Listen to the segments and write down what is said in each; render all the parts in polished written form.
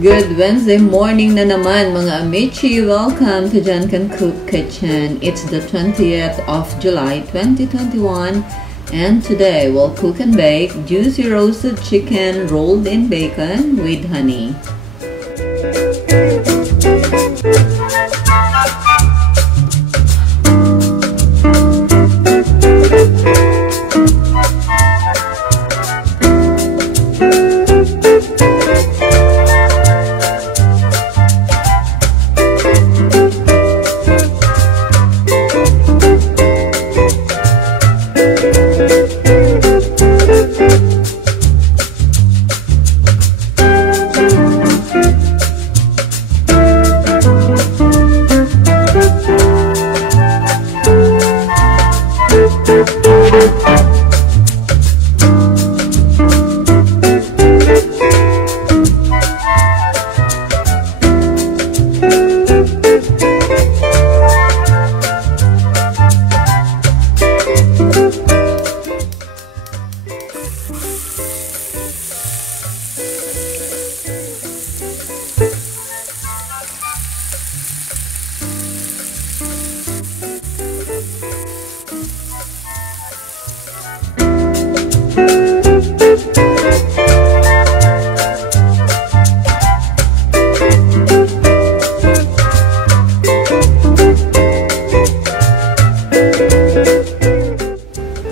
Good Wednesday morning na naman mga amici. Welcome to Jan Can Cook Kitchen. It's the 20th of July 2021 and today we'll cook and bake juicy roasted chicken rolled in bacon with honey.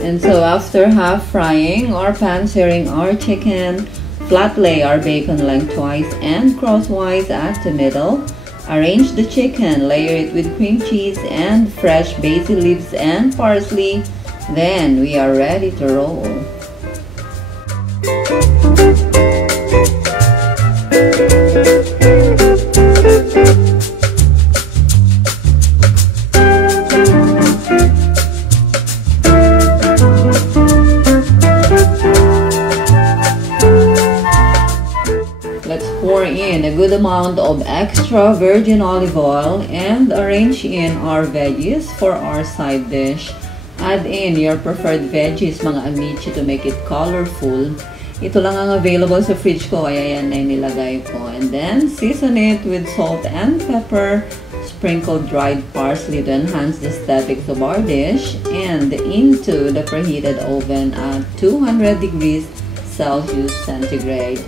And so after half frying or pan-searing our chicken, flat lay our bacon lengthwise and crosswise at the middle. Arrange the chicken, layer it with cream cheese and fresh basil leaves and parsley. Then we are ready to roll. Let's pour in a good amount of extra virgin olive oil and arrange in our veggies for our side dish. Add in your preferred veggies mga amici to make it colorful. Ito lang ang available sa fridge ko kaya yan na nilagay ko. And then season it with salt and pepper. Sprinkle dried parsley to enhance the aesthetics of our dish. And into the preheated oven at 200 degrees Celsius centigrade.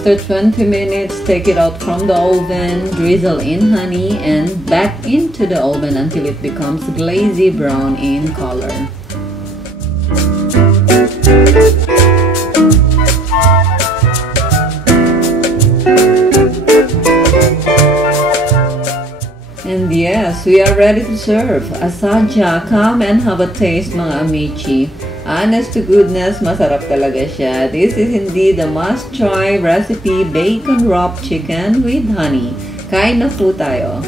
After 20 minutes, take it out from the oven, drizzle in honey, and back into the oven until it becomes glazy brown in color. And yes, we are ready to serve. Asadya, come and have a taste mga amici. Honest to goodness, masarap talaga siya. This is indeed a must-try recipe, bacon wrapped chicken with honey. Kain na po tayo.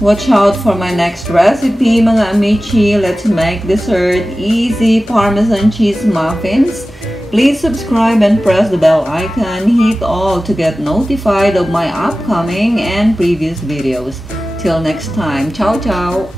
Watch out for my next recipe mga amici. Let's make dessert easy Parmesan cheese muffins. Please subscribe and press the bell icon. Hit all to get notified of my upcoming and previous videos. Till next time, ciao ciao!